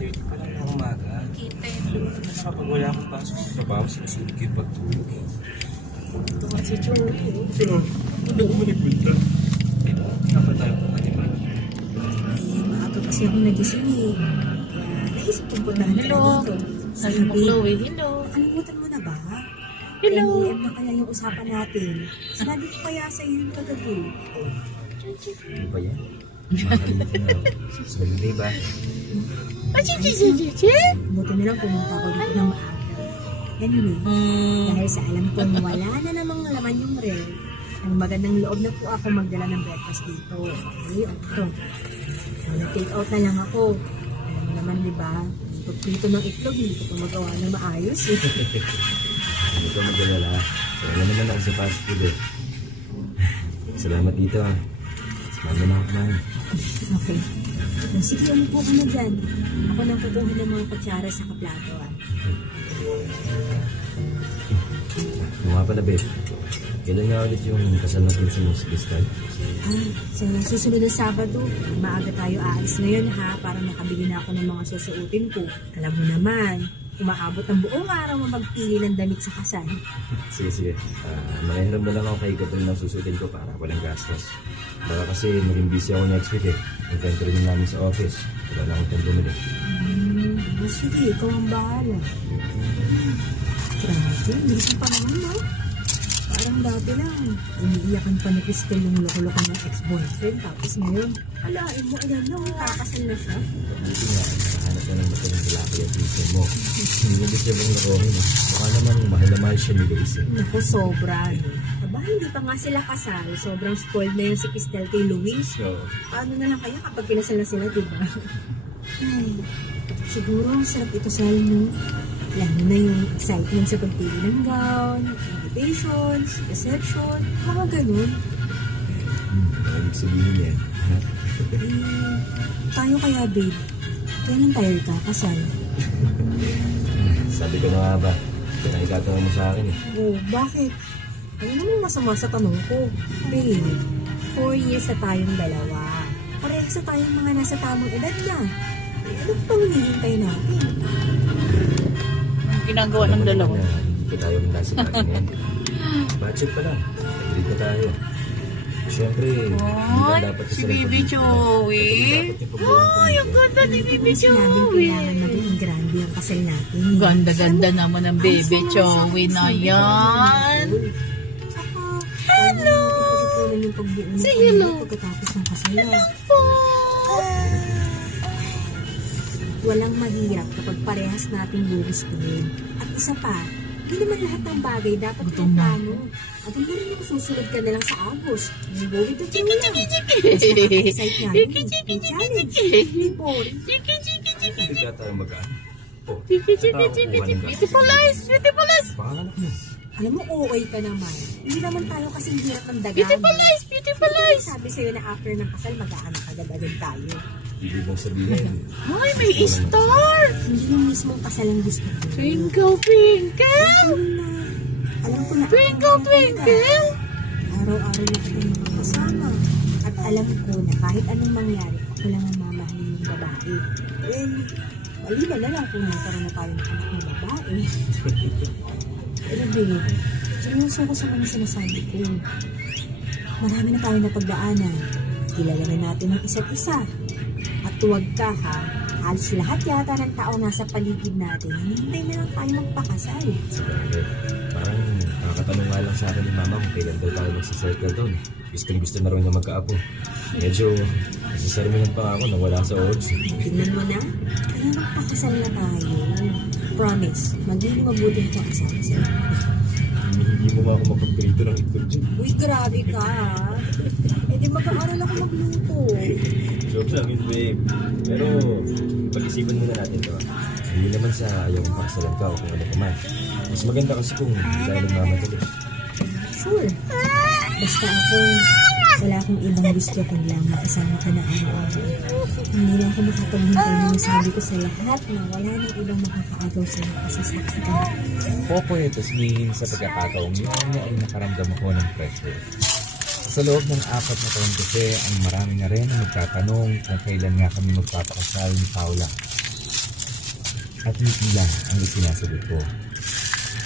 7:30 pa lang na umaga. Kita yun. Kasi kapag wala akong pasok sa trabaho, sinusunod ko yung pagtulog eh. Ito nga si Joey. Pero, ano ko manipulta? Ito, dapat tayo pumatipag. Eh, maaga kasi ako nagising eh. Kaya naisip kong puntahan ka Hello. dito. Sabi mo, Chloe, hello. Nakalimutan mo na ba? Hello. NEM na kaya yung usapan natin. Sinabi ko kaya sa iyo yung kagabi. Ano ba yan? Makakalimutan na ako. Sorry ba? Buti na lang pumunta ako dito ng maaga. Anyway, dahil sa alam kong wala na namang laman yung rel, ang magandang loob na po ako magdala ng breakfast dito. Okay, ito. Nag-take out na lang ako. Alam mo naman, di ba? Pagprito ng itlog, hindi ko pa magawa na maayos eh. Hindi ko mag-alala. Wala naman ako sa fast food eh. Salamat dito ah. Sumama na ako kumain. Okay. Sige, umupo ka na dyan. Ako nang kukuha ng mga kutsara sa kaplato ah. Mga pala babe. Kailan nga ulit yung kasal na pinsan mo sa Crystal? Sa susunod na Sabado, maaga tayo aalis ngayon ha, para makabili na ako ng mga susuotin ko. Alam mo naman, umaabot ang buong araw magpili ng damit sa kasal. Sige. Makihiram na lang ako kay Gabriel ng susutin ko para walang gastos. Baka kasi maging busy ako next week eh. Inventory din namin sa office. Wala na akong time bumili. Sige, ikaw ang bahala. Grabe, bilis ang panahon no? Parang dati lang, umiiyakan pa ni Crystal yung loko-loko ng ex-boyfriend. Tapos ngayon, alain mo, ayan na, kakasal na siya. Buti nga, nakahanap na ng matalang lalaki at pinsan mo. Hindi mo siya bang nakohin eh. Baka naman mahal na mahal siya ni Luis eh. Naku, sobra no? Aba, hindi pa nga sila kasal. Sobrang spoiled na yan si Crystal kay Luis. So, Paano na lang kaya kapag kinasal na sila, diba? Ay, siguro ang sarap ito sa no? Lalo na yung excitement sa pagpili ng gown, invitations, reception, mga ganun. ibig sabihin yan. Tayo kaya, babe. Kailan tayo kakasal? Sabi ko na nga ba, pinakikatanong mo sa akin eh. Oh, bakit? Ano naman masama sa tanong ko? Babe, 4 years na tayong dalawa. Parehas na tayong mga nasa tamang edad na. Ano pang hinihintay natin? Ginagawa ng dalawa. Hindi pa tayo nasa natin ngayon. Budget pa lang. Nag-read na tayo. Siyempre, Ay, dapat si Baby Joey. Ay, ang ganda ni Baby Sinabing Joey. kailangan maging grande ang kasal natin. Ganda-ganda naman ng Baby Joey na yan. Hello! Say hello. Pagkatapos ng kasal. Po. Walang mahirap kapag parehas nating gugustuhin. At isa pa, hindi naman lahat ng bagay dapat may plano. At hindi rin ako susunod ka na lang sa August. May going to do lang. Mas makaka-excite nga yun. May challenge. May boring. Hindi ka tayo mag-ano. Beautiful eyes. Beautiful eyes. Pangalan mo. Alam mo, OA ka naman. Hindi naman tayo kasi hirap ng dagan. Beautiful eyes. Beautiful eyes. Sabi sa'yo na after ng kasal, mag-aanak agad-agad tayo. Ibig mong sabihin. Ay, may star. Hindi yung mismong kasal ang gusto ko. Twinkle, twinkle. Alam ko na Twinkle, twinkle. araw-araw na kitang makasama. At alam ko na kahit anong mangyari, ako lang ang mamahalin ng babae. Well, maliban na lang kung nagkaroon na tayo ng anak ng babae. Pero babe, seryoso ko sa mga sinasabi ko. Marami na tayo napagdaanan. Kilala na natin ang isa't isa. At huwag ka ha, halos lahat yata ng tao nasa paligid natin, hindi na lang tayo magpakasal. Sabagay. Parang nakakatanong nga lang sa akin ni Mama kung kailan daw tayo magsa-circle doon. Gustong-gusto na rin na magkaapo. Medyo nasisermihan pa ako nang wala sa odds. Tingnan mo na, kaya magpakasal na tayo. Promise, magiging mabuting pakasal sa'yo. Hindi mo nga ako makapirito ng itlog dyan. Uy, grabe ka ha. Eh di mag-aaral ako magluto. Joke lang yun, babe. Pero pag-isipan muna natin to. Hindi naman sa ayaw kong pakasalan ka o kung ano ka man. Mas maganda kasi kung tayo nagmamatuloy. Sure. Basta ako, wala akong ibang gusto kundi lang makasama ka na araw-araw. Hindi na ako makapaghintay na sabi ko sa lahat na wala nang ibang makakaagaw sa'yo kasi saksi ka. Popo ito sabihin sa pagkakataong yun niya ay nakaramdam ako ng pressure. Sa loob ng 4 na taon kasi ang marami na rin ang nagtatanong kung kailan nga kami magpapakasal ni Paula. At hindi lang ang isinasagot ko.